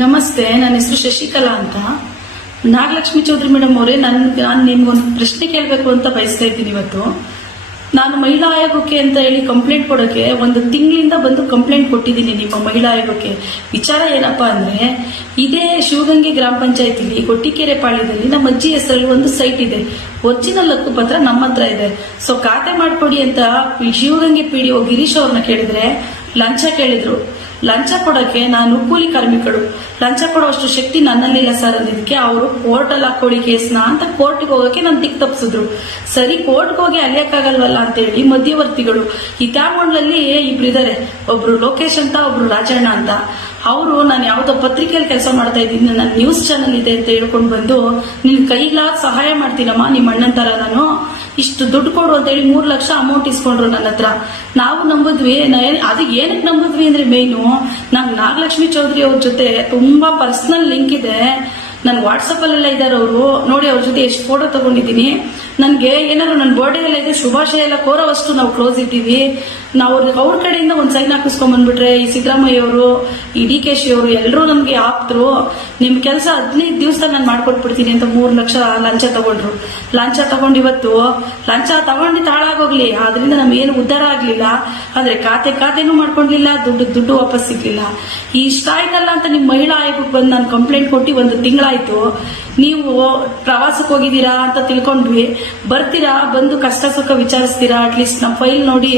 ನಮಸ್ತೆ, ನನ್ನ ಹೆಸರು ಶಶಿಕಲಾ ಅಂತ. ನಾಗಲಕ್ಷ್ಮಿ ಚೌಧರಿ ಮೇಡಮ್ ಅವರೇ, ನಾನು ನಿಮ್ಗೊಂದು ಪ್ರಶ್ನೆ ಕೇಳಬೇಕು ಅಂತ ಬಯಸ್ತಾ ಇದ್ದೀನಿ. ಇವತ್ತು ನಾನು ಮಹಿಳಾ ಆಯೋಗಕ್ಕೆ ಅಂತ ಹೇಳಿ ಕಂಪ್ಲೇಂಟ್ ಕೊಡೋಕೆ 1 ತಿಂಗಳಿಂದ ಬಂದು ಕಂಪ್ಲೇಂಟ್ ಕೊಟ್ಟಿದ್ದೀನಿ ನಿಮ್ಮ ಮಹಿಳಾ ಆಯೋಗಕ್ಕೆ. ವಿಚಾರ ಏನಪ್ಪಾ ಅಂದ್ರೆ, ಇದೇ ಶಿವಗಂಗೆ ಗ್ರಾಮ ಪಂಚಾಯತಿಲಿ ಕೊಟ್ಟಿಕೆರೆ ಪಾಳ್ಯದಲ್ಲಿ ನಮ್ಮ ಅಜ್ಜಿ ಹೆಸರಲ್ಲಿ ಒಂದು ಸೈಟ್ ಇದೆ. ಒರಿಜಿನಲ್ ಹಕ್ಕು ಪತ್ರ ನಮ್ಮ ಹತ್ರ ಇದೆ. ಸೊ ಖಾತೆ ಮಾಡ್ಕೊಡಿ ಅಂತ ಶಿವಗಂಗೆ ಪಿಡಿಒ ಗಿರೀಶ್ ಅವ್ರನ್ನ ಕೇಳಿದ್ರೆ ಲಂಚ ಕೇಳಿದ್ರು. ಲಂಚ ಕೊಡೋಕೆ ನಾನು ಕೂಲಿ ಕಾರ್ಮಿಕರು, ಲಂಚ ಕೊಡುವಷ್ಟು ಶಕ್ತಿ ನನ್ನಲ್ಲಿಲ್ಲ ಸರ್ ಅಂದಿದ್ದಕ್ಕೆ ಅವರು ಕೋರ್ಟಲ್ಲಿ ಹಾಕೊಳ್ಳಿ ಕೇಸ್ನ ಅಂತ ಕೋರ್ಟ್ಗೆ ಹೋಗೋಕೆ ನಾನು ದಿಕ್ ತಪ್ಪಿಸಿದ್ರು. ಸರಿ, ಕೋರ್ಟ್ಗೆ ಹೋಗಿ ಅಲಿಯಕ್ಕಾಗಲ್ವಲ್ಲ ಅಂತ ಹೇಳಿ ಮಧ್ಯವರ್ತಿಗಳು ಈ ತ್ಯಾಮಂಡ್ಲಲ್ಲಿ ಇಬ್ರು ಇದಾರೆ. ಒಬ್ರು ಲೋಕೇಶ್ ಅಂತ, ಒಬ್ರು ರಾಜಣ್ಣ ಅಂತ. ಅವರು ನಾನು ಯಾವ್ದೋ ಪತ್ರಿಕೆಯಲ್ಲಿ ಕೆಲಸ ಮಾಡ್ತಾ ಇದ್ದೀನಿ, ನನ್ನ ನ್ಯೂಸ್ ಚಾನಲ್ ಇದೆ ಅಂತ ಹೇಳ್ಕೊಂಡು ಬಂದು, ನಿನ್ ಕೈಲಾದ ಸಹಾಯ ಮಾಡ್ತೀನಮ್ಮ, ನಿಮ್ಮ ಅಣ್ಣನ ತರ ನಾನು ಇಷ್ಟು ದುಡ್ಡು ಕೊಡು ಅಂತ ಹೇಳಿ 3 ಲಕ್ಷ ಅಮೌಂಟ್ ಇಸ್ಕೊಂಡ್ರು ನನ್ನ ಹತ್ರ. ನಾವು ನಂಬಿದ್ವಿ. ಅದು ಏನಕ್ಕೆ ನಂಬಿದ್ವಿ ಅಂದ್ರೆ ಮೇಯ್ನು, ನಂಗೆ ನಾಗಲಕ್ಷ್ಮಿ ಚೌಧರಿ ಅವ್ರ ಜೊತೆ ತುಂಬಾ ಪರ್ಸನಲ್ ಲಿಂಕ್ ಇದೆ. ನನ್ ವಾಟ್ಸಪ್ ಅಲ್ಲೆಲ್ಲ ಇದಾರೆ ಅವರು. ನೋಡಿ, ಅವ್ರ ಜೊತೆ ಎಷ್ಟು ಫೋಟೋ ತಗೊಂಡಿದ್ದೀನಿ. ನನ್ಗೆ ಏನಾದ್ರು ನನ್ನ ಬರ್ಡೇ ಎಲ್ಲ ಇದೆ, ಶುಭಾಶಯ ಎಲ್ಲ ಕೋರೋವಷ್ಟು ನಾವು ಕ್ಲೋಸ್ ಇದ್ದೀವಿ. ನಾವು ಅವ್ರ ಕಡೆಯಿಂದ ಒಂದು ಸೈನ್ ಹಾಕಿಸ್ಕೊಂಡ್ ಬಂದ್ಬಿಟ್ರೆ, ಈ ಸಿದ್ದರಾಮಯ್ಯ ಅವರು, ಈ DK ಅವರು ಎಲ್ಲರೂ ನನ್ಗೆ ಆಪ್ತರು. ನಿಮ್ ಕೆಲಸ 15 ದಿವಸದಲ್ಲಿ ನಾನು ಮಾಡ್ಕೊಟ್ಬಿಡ್ತೀನಿ ಅಂತ 3 ಲಕ್ಷ ಲಂಚ ತಗೊಂಡ್ರು. ಲಂಚ ತಗೊಂಡು ಇವತ್ತು ಲಂಚ ತಗೊಂಡು ತಾಳಾಗೋಗ್ಲಿ, ಆದ್ರಿಂದ ನಮ್ಗೇನು ಉದ್ಧಾರ ಆಗ್ಲಿಲ್ಲ. ಆದ್ರೆ ಖಾತೆನೂ ಮಾಡ್ಕೊಂಡ್ಲಿಲ್ಲ, ದುಡ್ಡು ವಾಪಸ್ ಸಿಗ್ಲಿಲ್ಲ. ಇಷ್ಟ ಆಯ್ತಲ್ಲ ಅಂತ ನಿಮ್ ಮಹಿಳಾ ಆಯೋಗಕ್ಕೆ ಬಂದು ನಾನು ಕಂಪ್ಲೇಂಟ್ ಕೊಟ್ಟು 1 ತಿಂಗಳಾಯ್ತು. ನೀವು ಪ್ರವಾಸಕ್ಕೆ ಹೋಗಿದ್ದೀರಾ ಅಂತ ತಿಳ್ಕೊಂಡ್ವಿ. ಬರ್ತೀರಾ, ಬಂದು ಕಷ್ಟ ಸುಖ ವಿಚಾರಿಸ್ತೀರಾ, ಅಟ್ಲೀಸ್ಟ್ ನಮ್ಮ ಫೈಲ್ ನೋಡಿ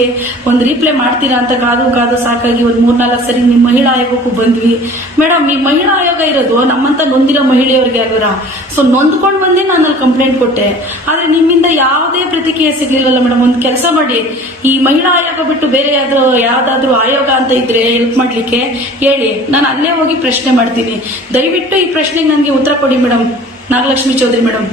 ಒಂದು ರಿಪ್ಲೈ ಮಾಡ್ತೀರಾ ಅಂತ ಕಾದು ಸಾಕಾಗಿ 3-4 ಸರಿ ನಿಮ್ಮ ಮಹಿಳಾ ಆಯೋಗಕ್ಕೂ ಬಂದ್ವಿ. ಮೇಡಮ್, ಈ ಮಹಿಳಾ ಆಯೋಗ ಇರೋದು ನಮ್ಮಂತ ನೊಂದಿರೋ ಮಹಿಳೆಯರಿಗೆ ಅಲ್ವರ. ಸೊ ನೊಂದ್ಕೊಂಡು ಬಂದೇ ನಾನು ಅಲ್ಲಿ ಕಂಪ್ಲೇಂಟ್ ಕೊಟ್ಟೆ. ಆದ್ರೆ ನಿಮ್ಮಿಂದ ಯಾವುದೇ ಪ್ರತಿಕ್ರಿಯೆ ಸಿಗ್ಲಿಲ್ಲಲ್ಲ ಮೇಡಮ್. ಒಂದು ಕೆಲಸ ಮಾಡಿ, ಈ ಮಹಿಳಾ ಆಯೋಗ ಬಿಟ್ಟು ಬೇರೆ ಯಾವ್ದಾದ್ರು ಆಯೋಗ ಅಂತ ಇದ್ರೆ ಹೆಲ್ಪ್ ಮಾಡ್ಲಿಕ್ಕೆ ಹೇಳಿ, ನಾನು ಅಲ್ಲೇ ಹೋಗಿ ಪ್ರಶ್ನೆ ಮಾಡ್ತೀನಿ. ದಯವಿಟ್ಟು ಈ ಪ್ರಶ್ನೆಗೆ ನನಗೆ ಉತ್ತರ ಕೊಡಿ ಮೇಡಮ್. ನಾಗಲಕ್ಷ್ಮಿ ಚೌಧರಿ ಮೇಡಮ್.